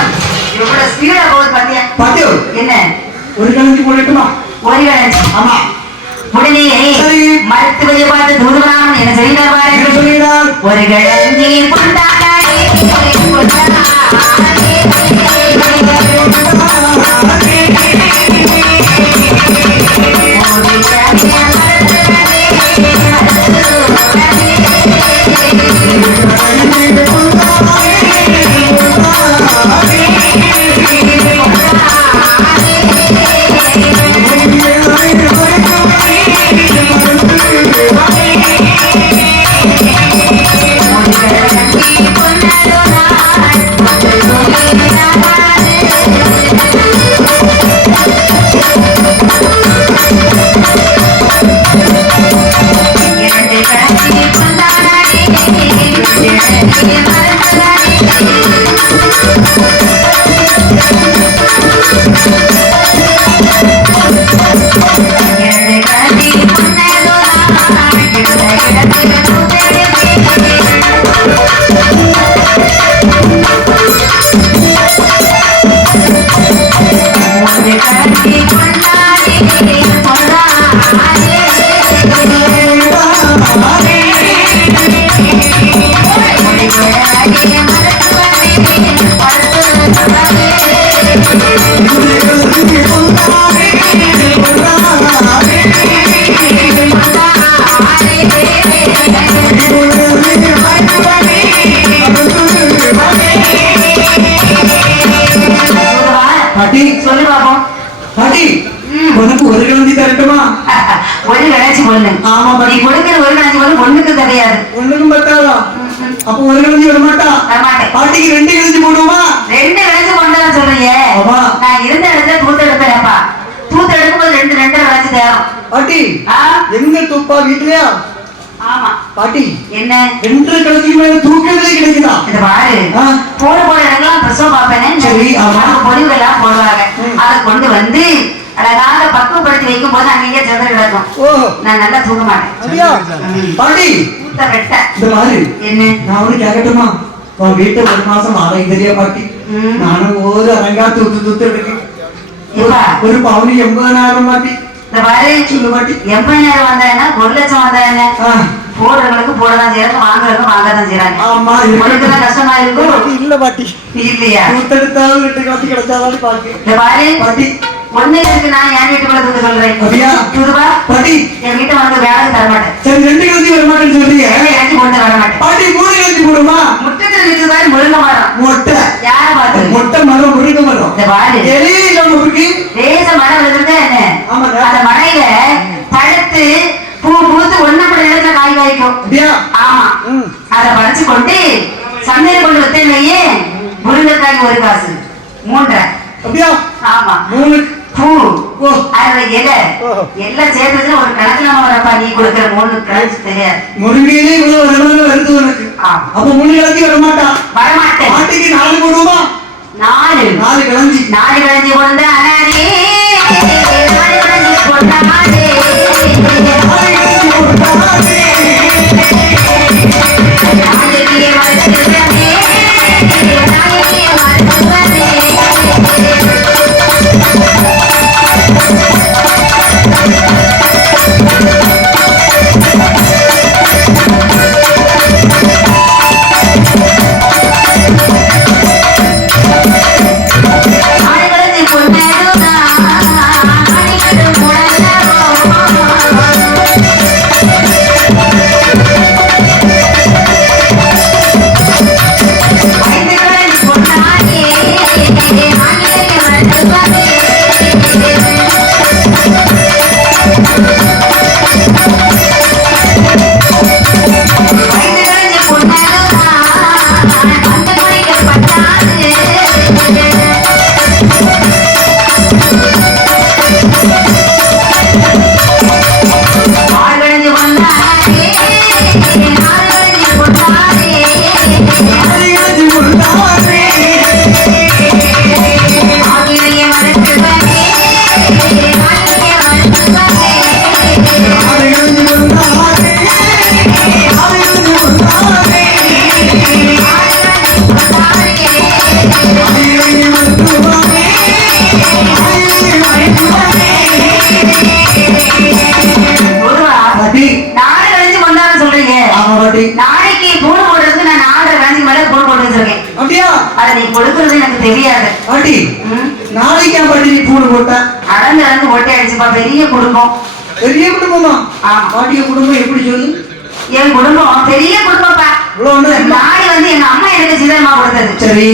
எவ்வளவு ஸ்பீடா போகுது பாத்தியா பாத்தியோ என்ன ஒரு கணக்கு போடட்டுமா ஒரு கணக்கு ஆமா உடனே மருத்துவரை பார்த்து தூதுவராமன் என்ன சொல்லினார் ஒரு கிழங்கி சொல்லு பாப்போம் பாட்டி உனக்கு ஒரு கிழந்தி தரட்டுமா ஒரு கிழச்சி பொண்ணு ஆமா நீ கொடுக்கிற ஒரு கிழச்சி பொண்ணு பொண்ணுக்கு தெரியாது ஒண்ணுக்கும் பத்தாதா அப்ப ஒரு கிழந்தி வரமாட்டா பாட்டிக்கு 2 கிழந்தி போடுமா 2 கிழச்சி கொண்டா சொல்றீங்க நான் இருந்த இடத்துல தூத்து எடுப்பேன்ப்பா தூத்து எடுக்கும்போது 2 கிழச்சி தேவை இடம். பாட்டி ஆ? எங்க தூப்பா வீட்லயா? ஆமா. பாட்டி என்ன 2 கலத்துக்கு மேல தூக்கமே கிடைக்குதா? இது பாரு, ஆ. போற இடங்கள்லாம் பிரசவம் பார்ப்பேனே, சரி, ஆமா. பொறிவு எல்லாம் போடுவாங்க. ம். அதை கொண்டு வந்து அழகாக பக்குவப்படுத்தி வைக்கும் போது அங்கேயே சென்று கிடக்கும். ஓ நான் நல்லா தூங்க மாட்டேன். அப்படியா? பாட்டி ஊத்த வெட்ட. இந்த மாதிரி என்ன நான் ஒண்ணு கேட்கட்டுமா? உன் வீட்டை 1 மாசம் ஆலை தெரியா பாட்டி? ம். நானும் ஒரு அரங்கா தூத்து இருக்கு. எப்பா? ஒரு பவுனி 80,000 பாட்டி. இந்த பாரு, சொல்லு பாட்டி. 80,000 வந்தா என்ன, 1 லட்சம் வந்தா என்ன? ஆ. போடுறவங்களுக்கு போடதான் செய்யறாங்க, வாங்குறவங்க வாங்கதான் செய்யறாங்க. ஆமா உனக்கு தான் கஷ்டமா இருக்கும் இல்ல பாட்டி. இல்லையா? தூத்தெடுத்தாலும் 2 கலத்து கிடைச்சாலும் பாக்கு இந்த பாரு, பாட்டி. ஒண்ணு இருக்கு, நான் என் வீட்டுக்குள்ள தூக்க சொல்றேன். அப்படியா? தூதுவா, பாட்டி என் வீட்டை வந்து வேலைக்கு தர மாட்டேன். சரி 2 கலத்தி வர மாட்டேன்னு சொல்றீங்க. எனக்கு கொண்டு வர மாட்டேன். பாட்டி 3 கலத்தி போடுமா? முற்றத்தில் இருக்குது பாரு, முருங்க மரம். மொட்டை யார பார்த்து? மொட்டை மரம் முருங்க மரம். இந்த பாரு, எலியே இல்லாம இருக்கு. தேச மரம் விழுந்தா என்ன? ஆமாங்க. அந்த மலையில பழுத்து பூ பூத்து ஒண்ணப்பட நேரத்துல காய் காய்க்கும். அப்படியா? ஆமா. ம். அதை பறிச்சு கொண்டு சந்தையில கொண்டு வைத்தேன்லையே, முருங்கைக்காய் 1 காசு 3.5. அப்படியா? ஆமா. 3 பூ, ஓ. அதுல இலை ஓ. எல்லாம் சேர்த்து ஒரு கணக்குல வரப்பா, நீ கொடுக்கிற 3 காசு தெரியாது. முருங்கையிலே இவ்வளவு வருமானம் வருது உனக்கு. ஆமா. அப்ப 3 கலத்தி வர மாட்டா. வரமாட்டேன். பாட்டிக்கு 4 போடுமா? 4 4 கலஞ்சி. 4 கழிஞ்சு கொண்டானே, 4 கழிஞ்சு கொண்டானே, 4 கலத்தி போட்டாலே. நாளைக்கு வருகிறதே, நாளைக்கு வருகிறதே. நாளைக்கு கொண்டாடுதா, நாளைக்கு கொண்டாடுதோ. நாளைக்கு பூ போடுறதுக்கு நான் 4 கழிஞ்சு மேல பூ போட்டு வச்சிருக்கேன். அப்படியா? அதை நீ கொடுக்கறது எனக்கு தெரியாது. பாட்டி நாளைக்கு ஏன் பாட்டி நீ பூடு போட்ட? அடந்து ஒட்டை அடிச்சுப்பா, பெரிய குடும்பம். பெரிய குடும்பமா? ஆமா. பாட்டிய குடும்பம் எப்படி சொல்லு? என் குடும்பம் பெரிய குடும்பப்பா. நாளை எங்க அம்மா எனக்கு சீதனமா கொடுத்தது. சரி.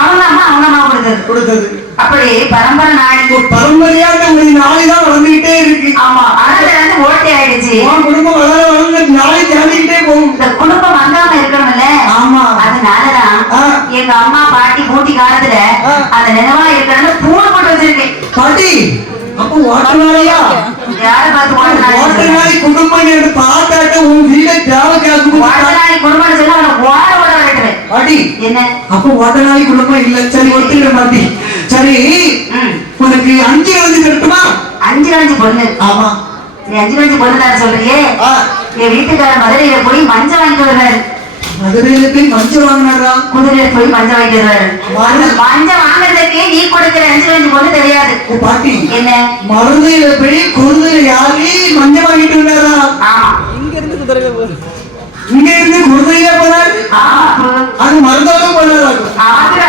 அவங்க அம்மா கொடுத்தது. அப்படி பரம்பரை நாளைக்கு பரம்பரையாக ஒரு நாளைதான் வளர்ந்துகிட்டே இருக்கு. ஆமா. அதுல ஓட்டை ஆயிடுச்சு. குடும்பம் வளர்ந்து நாளை தேடிக்கிட்டே போகும். இந்த குடும்பம் வந்தாம இருக்கணும்ல. ஆமா. அதனாலதான் எங்க அம்மா பாட்டி பூட்டி காலத்துல அந்த நினைவா இருக்கணும்னு பூணு போட்டு வச்சிருக்கேன். பாட்டி அப்போ ஓட்டனாலையா? யார பார்த்து ஓட்டனாலை குடும்பம் என்று பார்த்தாக்க உன் வீட்டை தேவைக்காக ஓட்டனாலை குடும்பம் சொல்லி அவனை ஓட வைக்கிறேன். பாட்டி என்ன அப்போ ஓட்டனாலை குடும்பம் இல்ல. சரி ஒத்துக்கிற பாட்டி. சரி உனக்கு 5 கலந்து கட்டுமா? 5 கலந்து பொண்ணு. ஆமா. நீ 5 கலந்து பொண்ணு தான் சொல்றியே. என் வீட்டுக்கார மதுரையில போய் மஞ்சள் வாங்கிட்டு வருவாரு. மதுரையில போய் மஞ்சள் வாங்கினாரா? குதிரையில போய் மஞ்சள் வாங்கிட்டு வருவாரு. மஞ்சள் வாங்குறதுக்கே நீ கொடுக்கிற 5 கலந்து பொண்ணு தெரியாது. பாட்டி என்ன மருதையில போய் குருதையில யாரு மஞ்சள் வாங்கிட்டு வந்தாரா? ஆமா. இங்க இருந்து குருதையில போனாரு. அது மருந்தாலும் போனாரா? மதுரை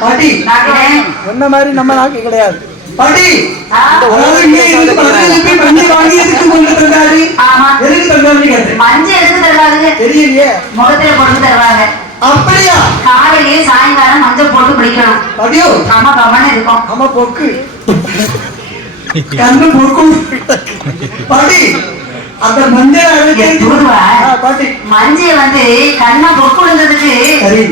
பாட்டி என்ன மாதிரி நம்ம நாக்கு கிடையாது. பாட்டி தெரியலையே. முகத்துல போட்டு தருவாங்க. அப்படியா? காலையிலேயே சாயங்காலம் மஞ்சள் போட்டு பிடிக்கணும். அப்படியோ? ஆமா, கம்மன்னு இருக்கும். ஆமா பொக்கு கண்ணு பொக்கும். பாட்டி அந்த மஞ்சள் பாட்டி மஞ்சள் வந்து கண்ணா பொக்கு விழுந்ததுக்கு சரி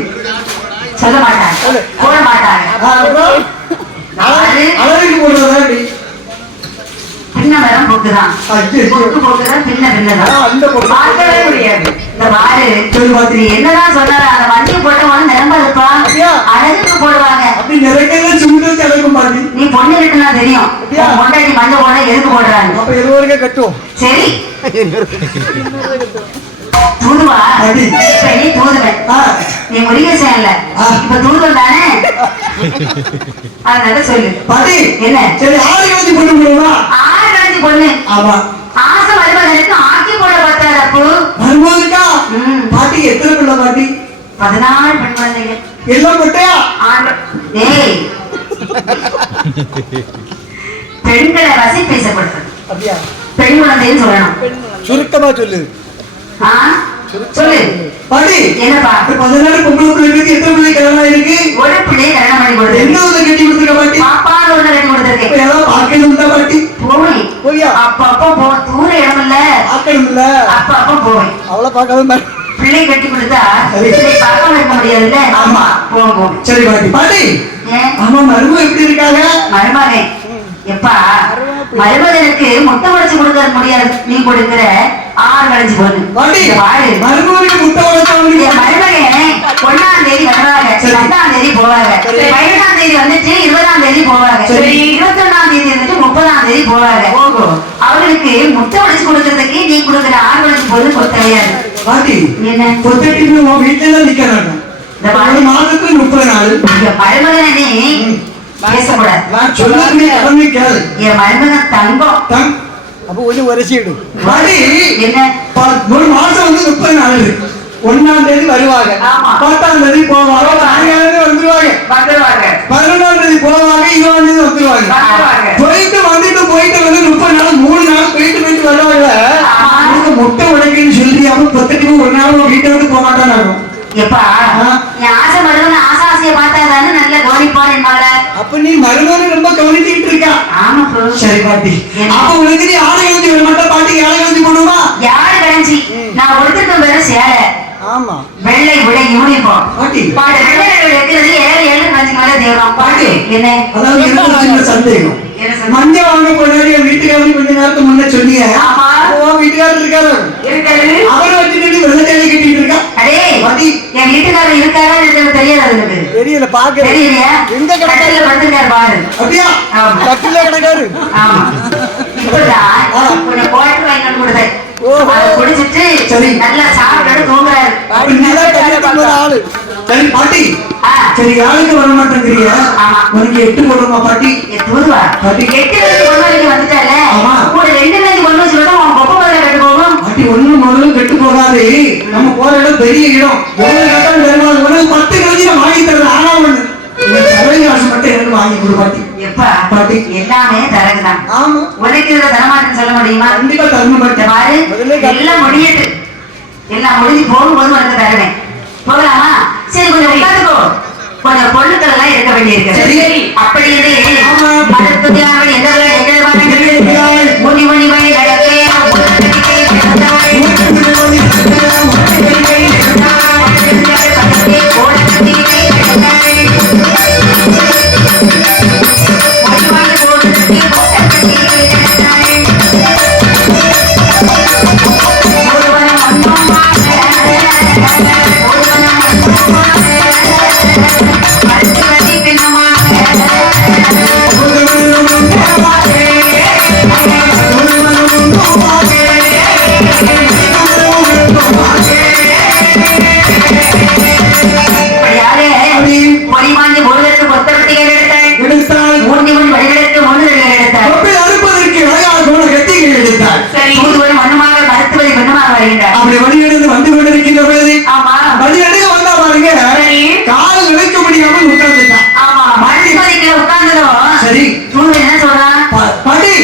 சொல்ல மாட்டாங்க, போட மாட்டாங்க. போக்குதான் பின்னதான் பார்க்கவே முடியாது. இந்த பாரு நீ என்னதான் சொன்னாரு அந்த வண்டியை போட்டவங்க நிரம்ப இருப்பா அழகுக்கு போடுவாங்க. நீ பொண்ணு கிட்டுனா தெரியும் பொண்டாட்டி மஞ்சள் போட எதுக்கு போடுறாங்க. சரி தூதுவா இப்ப நீ தூதுவன் நீ முருகேசன் இல்ல இப்ப தூதுவன் தானே அதனால சொல்லு என்ன ஆறு கழிச்சு பொண்ணு ஆசை வருவதற்கு ஆக்கி போட பார்த்தாரு அப்போ வரும்போதுக்கா பாட்டி எத்தனை பிள்ளை பாட்டி 14 பெண் குழந்தைங்க எல்லாம் கொட்டையா ஏய் பெண்களை வசி பேசப்படுறது அப்படியா பெண் குழந்தைன்னு சொல்லணும் சுருக்கமா சொல்லு சொல்லு பாட்டி என்னப்பா 14 பொம்பளை பிள்ளைங்களுக்கு எத்தனை பிள்ளை கல்யாணம் இருக்கு ஒரு பிள்ளையை கல்யாணம் பண்ணி கொடுத்து என்ன ஒண்ணு கட்டி கொடுத்துருக்க பாட்டி பாப்பான்னு ஒண்ணு கட்டி கொடுத்துருக்கேன் ஏதாவது பார்க்கணும் உண்டா பாட்டி போய் அப்பப்போ போ தூர இடம் இல்ல பார்க்கணும் இல்ல அப்பப்போ போவேன் அவ்வளவு பார்க்காம பிள்ளை கட்டி கொடுத்தா பார்க்காம இருக்க முடியாதுல்ல ஆமா போவோம் சரி பாட்டி பாட்டி ஆமா மருமக எப்படி இருக்காங்க மருமகன் எப்பா மருமகனுக்கு முட்டை உடைச்சு கொடுக்க முடியாது நீ கொடுக்கிற 6 கழிச்சு பொண்ணு மருமகனுக்கு முட்டை உடைச்சு மருமகன் 1ஆம் தேதி வருவாங்க 2ஆம் தேதி போவாங்க 15ஆம் தேதி வந்துட்டு 20ஆம் தேதி போவாங்க 21ஆம் தேதி வந்துட்டு 30ஆம் தேதி போவாங்க அவங்களுக்கு முட்டை உடைச்சு கொடுக்கறதுக்கு நீ கொடுக்கிற 6 கழிச்சு பொண்ணு கொடுத்தவையாது பாட்டி என்ன பொத்தட்டி வீட்டுல தான் நிக்கிறாங்க இந்த மாதத்துக்கு 30 நாள் மருமகனே பேசக்கூடாது நான் சொல்லக்கூடிய கடமை கேளு என் மருமகன் தங்கம் அப்ப கொஞ்சம் உரைச்சிடு பாட்டி என்ன ஒரு மாசம் வந்து 30 நாள் இருக்கு 1ஆம் தேதி வருவாங்க 10ஆம் தேதி போவாங்க 4ஆம் தேதி வந்துருவாங்க 11ஆம் தேதி போவாங்க 20ஆம் தேதி வந்துருவாங்க போயிட்டு வந்துட்டு வந்து 30 நாள் 3 நாள் போயிட்டு வருவாங்க முட்டை உடைக்குன்னு சொல்லி அவன் பொத்தட்டிக்கு ஒரு நாள் வீட்டை விட்டு போக மாட்டான் எப்பா நீ ஆசை மருமகன் ஆசாசியை பார்த்தா தானே நல்ல கவனிப்பாரு என்பாங்க அப்ப நீ மருமகன் ரொம்ப கவனிச்சுட்டு இருக்கா ஆமா சரி பாட்டி அப்ப உனக்கு நீ ஆடை கழிச்சு வர மாட்டா பாட்டிக்கு ஆடை கழிச்சு போடுவா யாரு கழிச்சு நான் கொடுத்துட்டு வேற சேலை ஆமா வெள்ளை விட யூனிஃபார்ம் பாட்டி பாட்டு வெள்ளை வைக்கிறது 7 கழிச்சு மேல தேவலாம் பாட்டு என்ன அதாவது எனக்கு சின்ன சந்தேகம் மஞ்சள் வாங்க போனாரு என் வீட்டுக்காரர் கொஞ்ச நேரத்துக்கு முன்ன சொன்னீங்க வீட்டுக்காரர் இருக்காரு அவரை வச்சுட்டு வெள்ளை சேலை கட்டிட்டு இருக்கா அடே பாட்டி என் வீட்டுக்காரர் இருக்காரா எனக்கு தெரியாது எனக்கு தெரியல பாக்க தெரியலையா எங்க கடையில வந்துட்டார் பாரு அப்படியா கட்டில கிடக்காரு ஆமா இப்பதான் கொஞ்சம் போயிட்டு வாங்கி கொடுத்தேன் குடிச்சிட்டு நல்லா சாப்பிட்டு தூங்குறாரு சரி பாட்டி சரி யாருக்கு வர மாட்டேங்கிறியா உனக்கு 8 போடுமா பாட்டி தூதுவா பாட்டி 8 வரைக்கும் வந்துட்டால கூட 2 நாளைக்கு கொண்டு வச்சுட்டா உன் கொப்பை பதில கட்டு போகும் பாட்டி ஒண்ணு முதல்ல கெட்டு போகாது நம்ம போற இடம் பெரிய இடம் எவ்வளவு கட்டம் தருவாங்க 10 கழிச்சு வாங்கி தரல ஆனா ஒண்ணு தலைவாசி மட்டும் எனக்கு வாங்கி கொடு பாட்டி எப்பா பாட்டி எல்லாமே தரகுதான் ஆமா உனக்கு இதுல தரமாட்டேன்னு சொல்ல முடியுமா கண்டிப்பா தரணும் பாட்டி பாரு எல்லாம் முடியட்டு எல்லாம் முடிஞ்சு போகும்போது உனக்கு தருவேன் போகலாமா சரி கொஞ்சம் உட்காந்துக்கோ கொஞ்சம் பொருட்கள் எல்லாம் இருக்க வேண்டியிருக்கு சரி அப்படி மருத்துவர்கள் எந்த முனி முனி மணி நடக்கே அப்படி வழியெடுத்து வந்து கொண்டிருக்கின்ற பொழுது வழியெடுக்க வந்தா பாருங்க கால் விளைக்க முடியாமல் உட்கார்ந்துட்டான் சரி என்ன சொல்றான் பாட்டி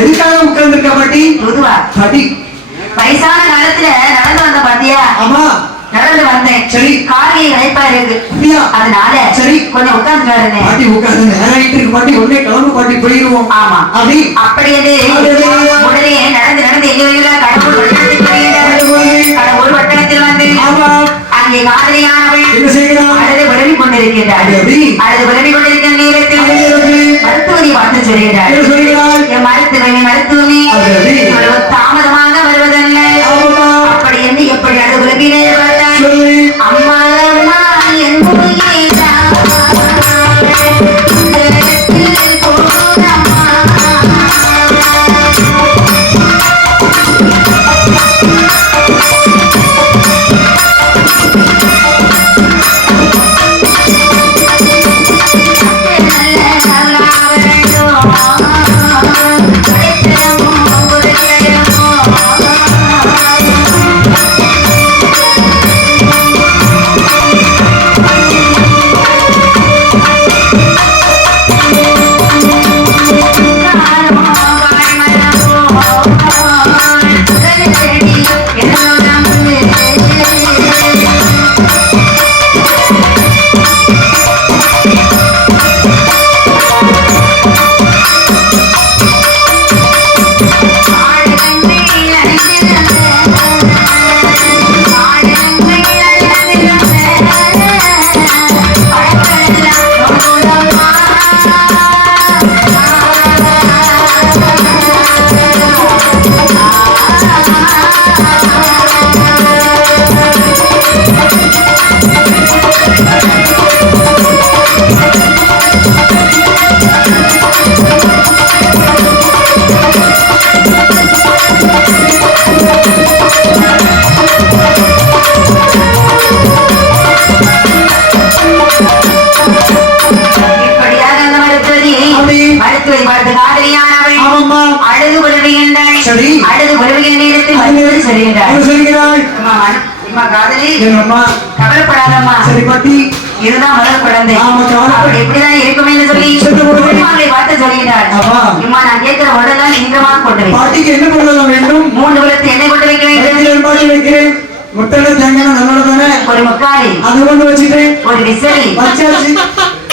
எதுக்காக உட்கார்ந்து இருக்க பாட்டி பாட்டி வயசான காலத்துல நடந்து வந்த பாத்தியா ஆமா நடந்து வந்தேன் சரி காலையை இழைப்பா இருக்கு அதனால சரி கொஞ்சம் உட்கார்ந்து பாட்டி உட்கார்ந்து நேரம் இருக்கு பாட்டி உடனே கிளம்பு பாட்டி போயிருவோம் ஆமா அப்படி அப்படியே உடனே நடந்து நடந்து எங்க கடவுள் வட்டணத்தில் வந்து அங்கே காதலியானவள் என்ன செய்கிறாள் அழுது விளம்பி கொண்டிருக்கிறாள் அழுது விளம்பி கொண்டிருக்கிற நேரத்தில் மருத்துவனை பார்த்து சொல்கிறாள் சொல்கிறாள் என் மருத்துவனி மருத்துவரை பார்த்து காதலியானவள் ஆமாம்மா. அழுது உதவுகின்றாள். சரி. அழுது உதவுகின்ற நேரத்தில் மருத்துவர் சொல்கின்றாள், என்ன சொல்கிறாய்? அம்மா காதலி என்னம்மா? கவலைப்படாதம்மா, சரி பாட்டி. இதுதான் முதல் குழந்தை, ஆமா, கவலைப்பட- அப்படி எப்படிதான் இருக்கும் என்று சொல்லி சரி, ஒரு- பெருமாளை பார்த்து சொல்கிறாள். ஆமா. அம்மா நான் கேட்கிற உடனே நீங்கமாக கொண்டு வை. பாட்டிக்கு என்ன பண்ண வேண்டும்? 3 குலத்து எண்ணெய் கொண்டு வைக்க வேண்டும். எத்தனை பாட்டி வைக்கிறேன்? முட்டை தேங்காய் நல்ல தானே? ஒரு முக்காலி, அது கொண்டு வச்சுட்டேன். ஒரு விசிறி, வச்சாச்சு.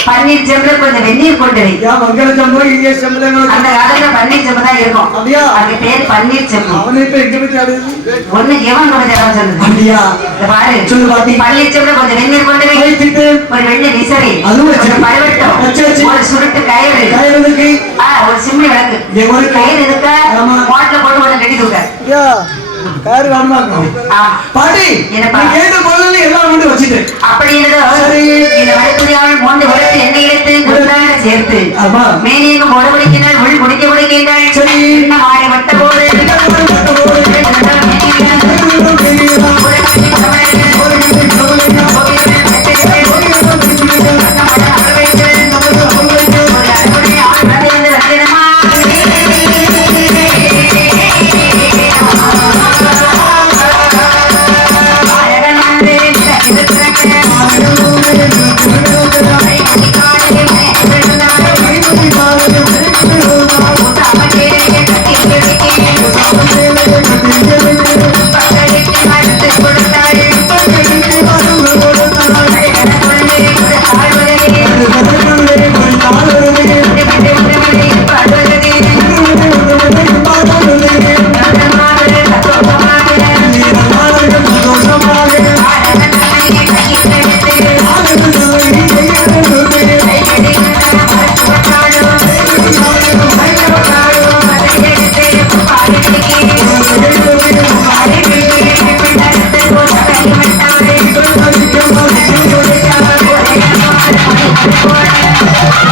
பன்னீர் செம்புல கொஞ்சம் வெந்நீர் கொண்டு வை. யா மங்கள சம்பளம் இங்கே சம்பளம் அந்த காலத்துல பன்னீர் செம்பு தான் இருக்கும். அப்படியா? அது பேர் பன்னீர் செம்பு. அவனை இப்ப எங்க போய் தேடுது? ஒண்ணு எவன் கொண்டு தரவன் சொல்லுது. அப்படியா? இத பாரு, சொல்லு பாட்டி. பன்னீர் செம்புல கொஞ்சம் வெந்நீர் கொண்டு வை. வைத்துட்டு ஒரு வெள்ளை விசிறி, அதுவும் வச்சு. ஒரு பருவட்டம், வச்சாச்சு. ஒரு சுருட்டு கயிறு, கையிலுக்கு ஒரு சிம்மி விளக்கு. இங்க ஒரு கயிறு இருக்க ஆமா. மோட்டல போட்டு கொஞ்சம் கட்டி தூக்க. யா கார் வாமா பாட்டி என்னப்பா? நீ கேட்ட பொருள் எல்லாம் வந்து வச்சிட்டேன். அப்படி இருந்தோ சரி. இந்த மருத்துவர்கள் 3 குலத்து எண்ணெய் எடுத்து குண்டாக சேர்த்து ஆமா. மேனியங்கும் போட முடிக்கின்றாள், உள் முடிக்க முடிக்கின்றாள். சரி. இன்னும் மாலை வட்ட போது What?